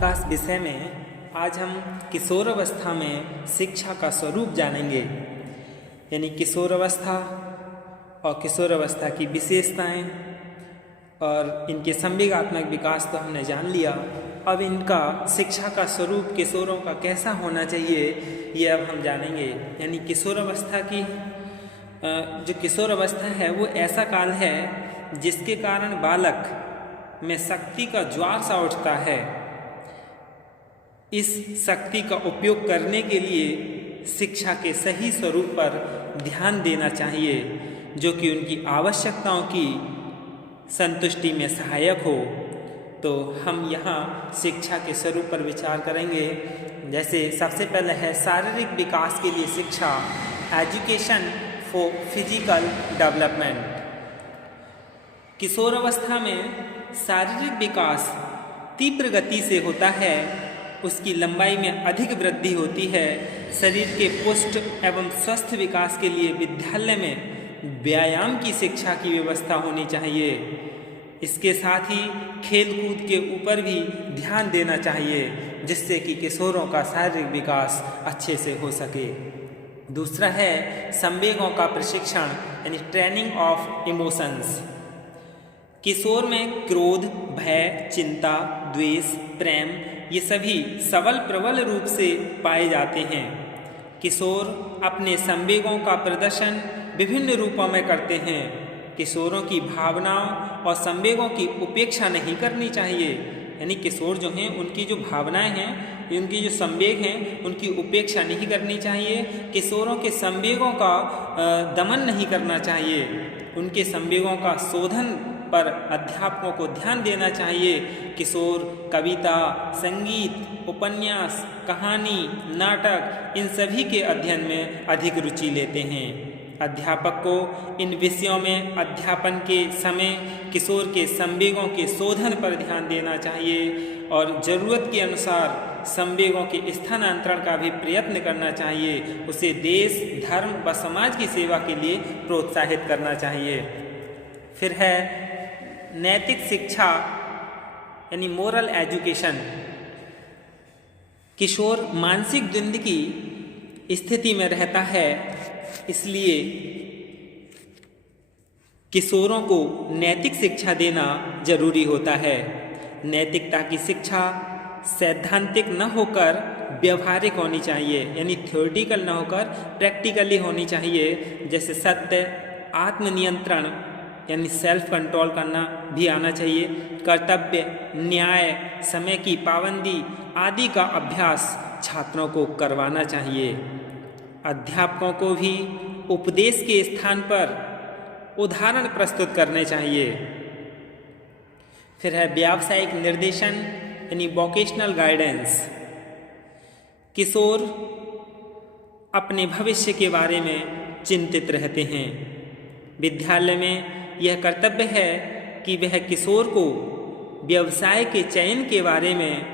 विकास विषय में आज हम किशोरावस्था में शिक्षा का स्वरूप जानेंगे, यानी किशोरावस्था और किशोरावस्था की विशेषताएं और इनके संवेगात्मक विकास तो हमने जान लिया। अब इनका शिक्षा का स्वरूप किशोरों का कैसा होना चाहिए ये अब हम जानेंगे। यानी किशोरावस्था की जो किशोरावस्था है वो ऐसा काल है जिसके कारण बालक में शक्ति का ज्वार सा उठता है। इस शक्ति का उपयोग करने के लिए शिक्षा के सही स्वरूप पर ध्यान देना चाहिए, जो कि उनकी आवश्यकताओं की संतुष्टि में सहायक हो। तो हम यहाँ शिक्षा के स्वरूप पर विचार करेंगे। जैसे सबसे पहले है शारीरिक विकास के लिए शिक्षा, एजुकेशन फॉर फिजिकल डेवलपमेंट। किशोरावस्था में शारीरिक विकास तीव्र गति से होता है, उसकी लंबाई में अधिक वृद्धि होती है। शरीर के पुष्ट एवं स्वस्थ विकास के लिए विद्यालय में व्यायाम की शिक्षा की व्यवस्था होनी चाहिए। इसके साथ ही खेलकूद के ऊपर भी ध्यान देना चाहिए, जिससे कि किशोरों का शारीरिक विकास अच्छे से हो सके। दूसरा है संवेगों का प्रशिक्षण, यानी ट्रेनिंग ऑफ इमोशंस। किशोर में क्रोध, भय, चिंता, द्वेष, प्रेम ये सभी सबल प्रबल रूप से पाए जाते हैं। किशोर अपने संवेगों का प्रदर्शन विभिन्न रूपों में करते हैं। किशोरों की भावनाओं और संवेगों की उपेक्षा नहीं करनी चाहिए। यानी किशोर जो हैं उनकी जो भावनाएं हैं, उनकी जो संवेग हैं, उनकी उपेक्षा नहीं करनी चाहिए। किशोरों के संवेगों का दमन नहीं करना चाहिए। उनके संवेगों का शोधन पर अध्यापकों को ध्यान देना चाहिए। किशोर कविता, संगीत, उपन्यास, कहानी, नाटक इन सभी के अध्ययन में अधिक रुचि लेते हैं। अध्यापक को इन विषयों में अध्यापन के समय किशोर के संवेगों के शोधन पर ध्यान देना चाहिए और ज़रूरत के अनुसार संवेगों के स्थानांतरण का भी प्रयत्न करना चाहिए। उसे देश, धर्म व समाज की सेवा के लिए प्रोत्साहित करना चाहिए। फिर है नैतिक शिक्षा, यानी मोरल एजुकेशन। किशोर मानसिक द्वंद्व की स्थिति में रहता है, इसलिए किशोरों को नैतिक शिक्षा देना जरूरी होता है। नैतिकता की शिक्षा सैद्धांतिक न होकर व्यवहारिक होनी चाहिए, यानी थ्योरेटिकल न होकर प्रैक्टिकली होनी चाहिए। जैसे सत्य, आत्मनियंत्रण यानी सेल्फ कंट्रोल करना भी आना चाहिए। कर्तव्य, न्याय, समय की पाबंदी आदि का अभ्यास छात्रों को करवाना चाहिए। अध्यापकों को भी उपदेश के स्थान पर उदाहरण प्रस्तुत करने चाहिए। फिर है व्यावसायिक निर्देशन, यानी वोकेशनल गाइडेंस। किशोर अपने भविष्य के बारे में चिंतित रहते हैं। विद्यालय में यह कर्तव्य है कि वह किशोर को व्यवसाय के चयन के बारे में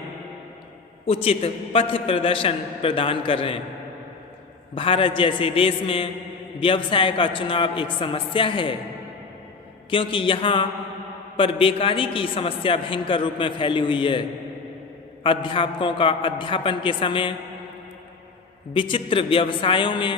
उचित पथ प्रदर्शन प्रदान करें। भारत जैसे देश में व्यवसाय का चुनाव एक समस्या है, क्योंकि यहाँ पर बेकारी की समस्या भयंकर रूप में फैली हुई है। अध्यापकों का अध्यापन के समय विचित्र व्यवसायों में,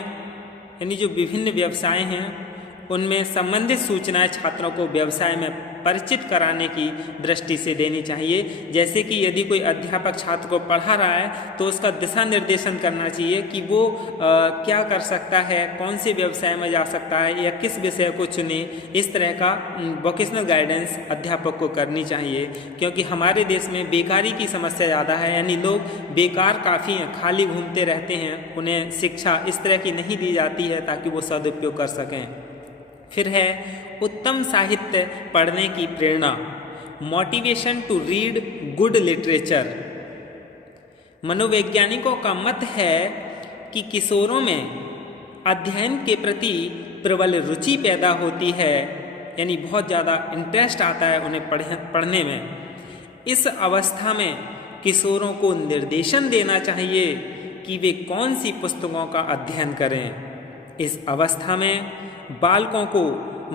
यानी जो विभिन्न व्यवसाय हैं उनमें संबंधित सूचनाएं छात्रों को व्यवसाय में परिचित कराने की दृष्टि से देनी चाहिए। जैसे कि यदि कोई अध्यापक छात्र को पढ़ा रहा है तो उसका दिशा निर्देशन करना चाहिए कि वो क्या कर सकता है, कौन से व्यवसाय में जा सकता है या किस विषय को चुने। इस तरह का वोकेशनल गाइडेंस अध्यापक को करनी चाहिए, क्योंकि हमारे देश में बेकारी की समस्या ज़्यादा है। यानी लोग बेकार काफ़ी हैं, खाली घूमते रहते हैं, उन्हें शिक्षा इस तरह की नहीं दी जाती है ताकि वो सदुपयोग कर सकें। फिर है उत्तम साहित्य पढ़ने की प्रेरणा, motivation to read good literature. मनोवैज्ञानिकों का मत है कि किशोरों में अध्ययन के प्रति प्रबल रुचि पैदा होती है, यानी बहुत ज़्यादा इंटरेस्ट आता है उन्हें पढ़ने में। इस अवस्था में किशोरों को निर्देशन देना चाहिए कि वे कौन सी पुस्तकों का अध्ययन करें। इस अवस्था में बालकों को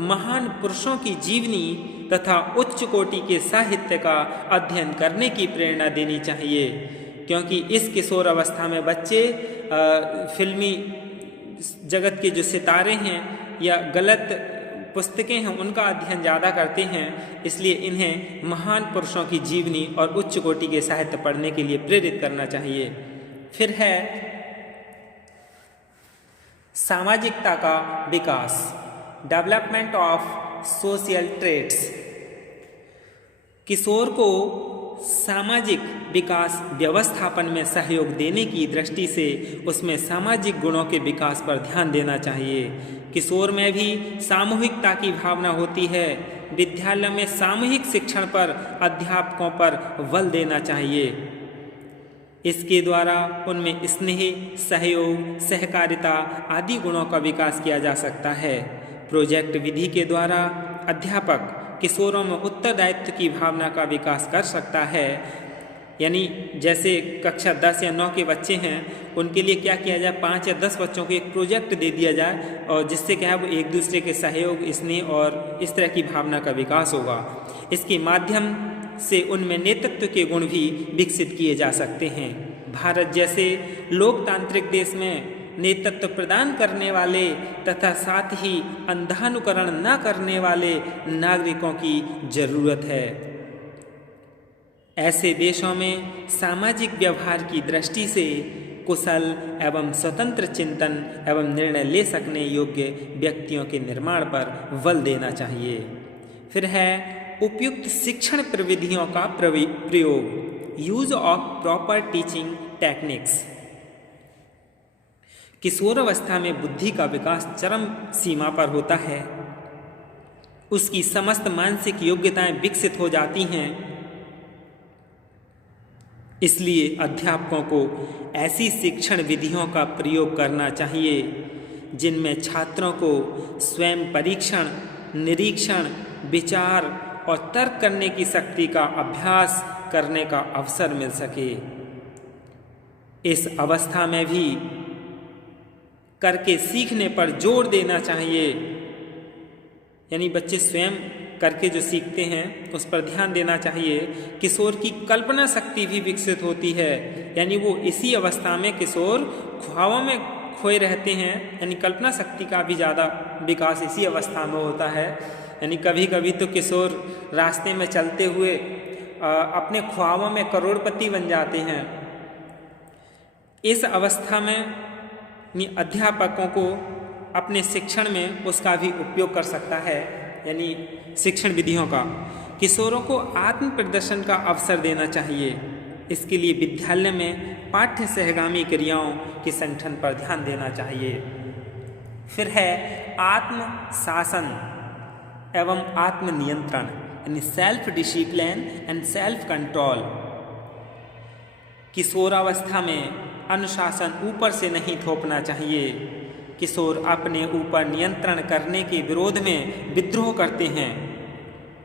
महान पुरुषों की जीवनी तथा उच्च कोटि के साहित्य का अध्ययन करने की प्रेरणा देनी चाहिए, क्योंकि इस किशोर अवस्था में बच्चे फिल्मी जगत के जो सितारे हैं या गलत पुस्तकें हैं उनका अध्ययन ज़्यादा करते हैं, इसलिए इन्हें महान पुरुषों की जीवनी और उच्च कोटि के साहित्य पढ़ने के लिए प्रेरित करना चाहिए। फिर है सामाजिकता का विकास, डेवलपमेंट ऑफ सोशल ट्रेट्स। किशोर को सामाजिक विकास व्यवस्थापन में सहयोग देने की दृष्टि से उसमें सामाजिक गुणों के विकास पर ध्यान देना चाहिए। किशोर में भी सामूहिकता की भावना होती है। विद्यालय में सामूहिक शिक्षण पर अध्यापकों पर बल देना चाहिए। इसके द्वारा उनमें स्नेह, सहयोग, सहकारिता आदि गुणों का विकास किया जा सकता है। प्रोजेक्ट विधि के द्वारा अध्यापक किशोरों में उत्तरदायित्व की भावना का विकास कर सकता है। यानी जैसे कक्षा 10 या 9 के बच्चे हैं, उनके लिए क्या किया जाए, 5 या 10 बच्चों को एक प्रोजेक्ट दे दिया जाए और जिससे क्या है वो एक दूसरे के सहयोग, स्नेह और इस तरह की भावना का विकास होगा। इसके माध्यम से उनमें नेतृत्व के गुण भी विकसित किए जा सकते हैं। भारत जैसे लोकतांत्रिक देश में नेतृत्व प्रदान करने वाले तथा साथ ही अंधानुकरण न करने वाले नागरिकों की जरूरत है। ऐसे देशों में सामाजिक व्यवहार की दृष्टि से कुशल एवं स्वतंत्र चिंतन एवं निर्णय ले सकने योग्य व्यक्तियों के निर्माण पर बल देना चाहिए। फिर है उपयुक्त शिक्षण प्रविधियों का प्रयोग, use of proper teaching techniques. किशोर अवस्था में बुद्धि का विकास चरम सीमा पर होता है। उसकी समस्त मानसिक योग्यताएं विकसित हो जाती हैं। इसलिए अध्यापकों को ऐसी शिक्षण विधियों का प्रयोग करना चाहिए जिनमें छात्रों को स्वयं परीक्षण, निरीक्षण, विचार और तर्क करने की शक्ति का अभ्यास करने का अवसर मिल सके। इस अवस्था में भी करके सीखने पर जोर देना चाहिए। यानी बच्चे स्वयं करके जो सीखते हैं उस पर ध्यान देना चाहिए। किशोर की कल्पना शक्ति भी विकसित होती है। यानी वो इसी अवस्था में किशोर ख्वाबों में खोए रहते हैं। यानी कल्पना शक्ति का भी ज़्यादा विकास इसी अवस्था में होता है। यानी कभी कभी तो किशोर रास्ते में चलते हुए अपने ख्वाबों में करोड़पति बन जाते हैं। इस अवस्था में अध्यापकों को अपने शिक्षण में उसका भी उपयोग कर सकता है, यानी शिक्षण विधियों का। किशोरों को आत्म प्रदर्शन का अवसर देना चाहिए। इसके लिए विद्यालय में पाठ्य सहगामी क्रियाओं के संगठन पर ध्यान देना चाहिए। फिर है आत्म शासन एवं आत्म नियंत्रण, यानी self discipline and self control. किशोरावस्था में अनुशासन ऊपर से नहीं थोपना चाहिए। किशोर अपने ऊपर नियंत्रण करने के विरोध में विद्रोह करते हैं।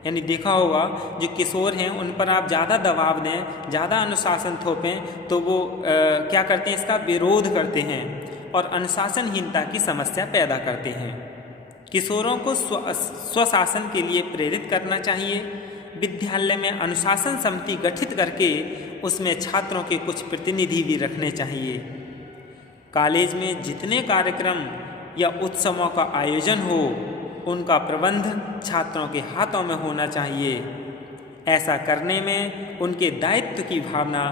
यानी देखा होगा जो किशोर हैं उन पर आप ज़्यादा दबाव दें, ज़्यादा अनुशासन थोपें तो वो क्या करते हैं, इसका विरोध करते हैं और अनुशासनहीनता की समस्या पैदा करते हैं। किशोरों को स्वशासन के लिए प्रेरित करना चाहिए। विद्यालय में अनुशासन समिति गठित करके उसमें छात्रों के कुछ प्रतिनिधि भी रखने चाहिए। कॉलेज में जितने कार्यक्रम या उत्सवों का आयोजन हो उनका प्रबंध छात्रों के हाथों में होना चाहिए। ऐसा करने में उनके दायित्व की भावना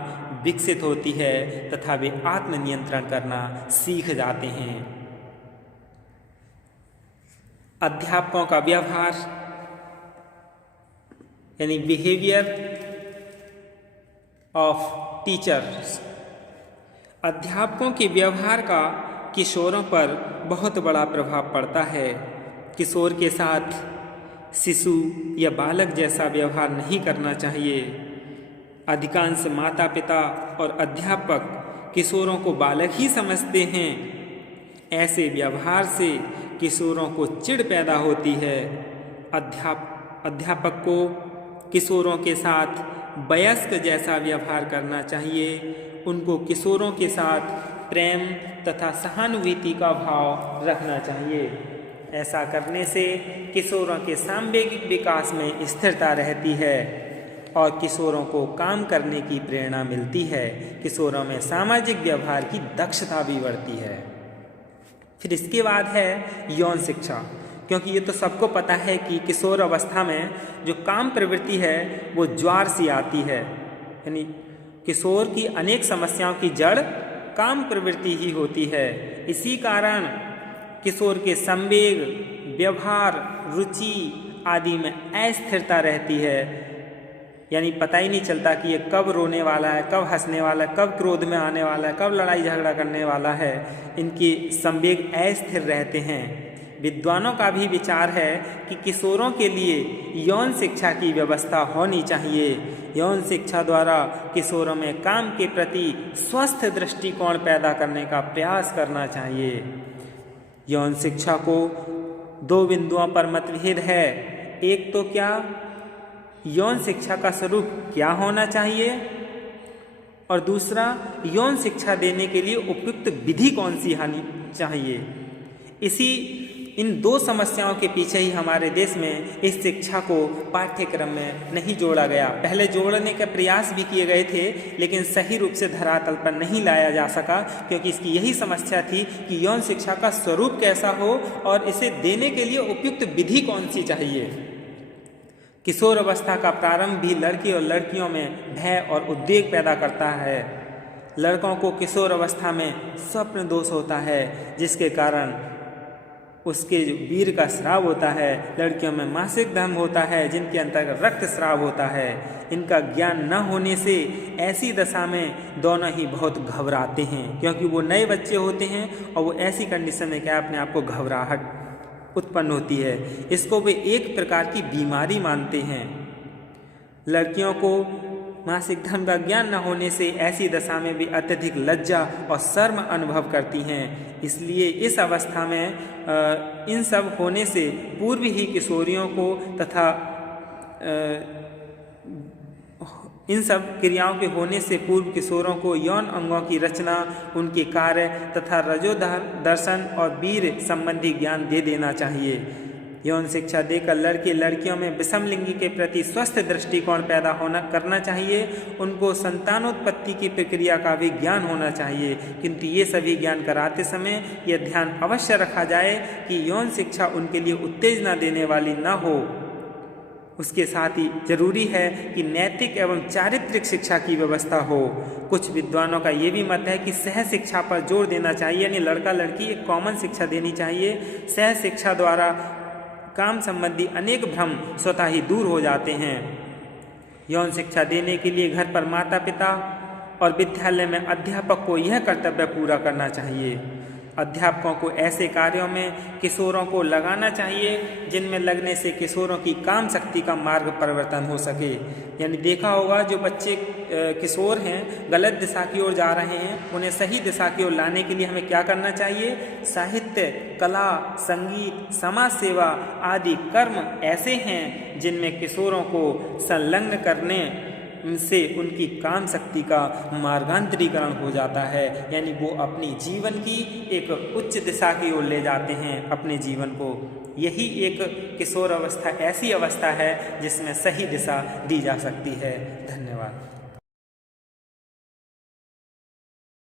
विकसित होती है तथा वे आत्मनियंत्रण करना सीख जाते हैं। अध्यापकों का व्यवहार यानी बिहेवियर ऑफ टीचर्स। अध्यापकों के व्यवहार का किशोरों पर बहुत बड़ा प्रभाव पड़ता है। किशोर के साथ शिशु या बालक जैसा व्यवहार नहीं करना चाहिए। अधिकांश माता पिता और अध्यापक किशोरों को बालक ही समझते हैं। ऐसे व्यवहार से किशोरों को चिढ़ पैदा होती है। अध्यापक को किशोरों के साथ वयस्क जैसा व्यवहार करना चाहिए। उनको किशोरों के साथ प्रेम तथा सहानुभूति का भाव रखना चाहिए। ऐसा करने से किशोरों के सांवेगिक विकास में स्थिरता रहती है और किशोरों को काम करने की प्रेरणा मिलती है। किशोरों में सामाजिक व्यवहार की दक्षता भी बढ़ती है। फिर इसके बाद है यौन शिक्षा, क्योंकि ये तो सबको पता है कि किशोर अवस्था में जो काम प्रवृत्ति है वो ज्वार सी आती है। यानी किशोर की अनेक समस्याओं की जड़ काम प्रवृत्ति ही होती है। इसी कारण किशोर के संवेग, व्यवहार, रुचि आदि में अस्थिरता रहती है। यानी पता ही नहीं चलता कि ये कब रोने वाला है, कब हंसने वाला है, कब क्रोध में आने वाला है, कब लड़ाई झगड़ा करने वाला है। इनकी संवेग अस्थिर रहते हैं। विद्वानों का भी विचार है कि किशोरों के लिए यौन शिक्षा की व्यवस्था होनी चाहिए। यौन शिक्षा द्वारा किशोरों में काम के प्रति स्वस्थ दृष्टिकोण पैदा करने का प्रयास करना चाहिए। यौन शिक्षा को 2 बिंदुओं पर मतभेद है। एक तो क्या यौन शिक्षा का स्वरूप क्या होना चाहिए, और दूसरा यौन शिक्षा देने के लिए उपयुक्त विधि कौन सी होनी चाहिए। इन 2 समस्याओं के पीछे ही हमारे देश में इस शिक्षा को पाठ्यक्रम में नहीं जोड़ा गया। पहले जोड़ने के प्रयास भी किए गए थे, लेकिन सही रूप से धरातल पर नहीं लाया जा सका, क्योंकि इसकी यही समस्या थी कि यौन शिक्षा का स्वरूप कैसा हो और इसे देने के लिए उपयुक्त विधि कौन सी चाहिए। किशोर अवस्था का प्रारंभ भी लड़के और लड़कियों में भय और उद्वेग पैदा करता है। लड़कों को किशोर अवस्था में स्वप्न दोष होता है, जिसके कारण उसके वीर का स्राव होता है। लड़कियों में मासिक धर्म होता है, जिनके अंतर्गत रक्त स्राव होता है। इनका ज्ञान न होने से ऐसी दशा में दोनों ही बहुत घबराते हैं, क्योंकि वो नए बच्चे होते हैं और वो ऐसी कंडीशन में क्या अपने आप को घबराहट उत्पन्न होती है। इसको वे एक प्रकार की बीमारी मानते हैं। लड़कियों को मासिक धर्म का ज्ञान न होने से ऐसी दशा में भी अत्यधिक लज्जा और शर्म अनुभव करती हैं। इसलिए इस अवस्था में इन सब होने से पूर्व ही किशोरियों को तथा इन सब क्रियाओं के होने से पूर्व किशोरों को यौन अंगों की रचना, उनके कार्य तथा रजोदर्शन और वीर संबंधी ज्ञान दे देना चाहिए। यौन शिक्षा देकर लड़के लड़कियों में विषमलिंगी के प्रति स्वस्थ दृष्टिकोण पैदा करना चाहिए। उनको संतानोत्पत्ति की प्रक्रिया का भी ज्ञान होना चाहिए, किंतु ये सभी ज्ञान कराते समय यह ध्यान अवश्य रखा जाए कि यौन शिक्षा उनके लिए उत्तेजना देने वाली न हो। उसके साथ ही जरूरी है कि नैतिक एवं चारित्रिक शिक्षा की व्यवस्था हो। कुछ विद्वानों का ये भी मत है कि सह शिक्षा पर जोर देना चाहिए, यानी लड़का लड़की एक कॉमन शिक्षा देनी चाहिए। सह शिक्षा द्वारा काम संबंधी अनेक भ्रम स्वतः ही दूर हो जाते हैं। यौन शिक्षा देने के लिए घर पर माता पिता और विद्यालय में अध्यापक को यह कर्तव्य पूरा करना चाहिए। अध्यापकों को ऐसे कार्यों में किशोरों को लगाना चाहिए जिनमें लगने से किशोरों की काम शक्ति का मार्ग परिवर्तन हो सके। यानी देखा होगा जो बच्चे किशोर हैं गलत दिशा की ओर जा रहे हैं, उन्हें सही दिशा की ओर लाने के लिए हमें क्या करना चाहिए। साहित्य, कला, संगीत, समाज सेवा आदि कर्म ऐसे हैं जिनमें किशोरों को संलग्न करने से उनकी काम शक्ति का मार्गांतरीकरण हो जाता है। यानी वो अपनी जीवन की एक उच्च दिशा की ओर ले जाते हैं अपने जीवन को। यही एक किशोर अवस्था ऐसी अवस्था है जिसमें सही दिशा दी जा सकती है। धन्यवाद।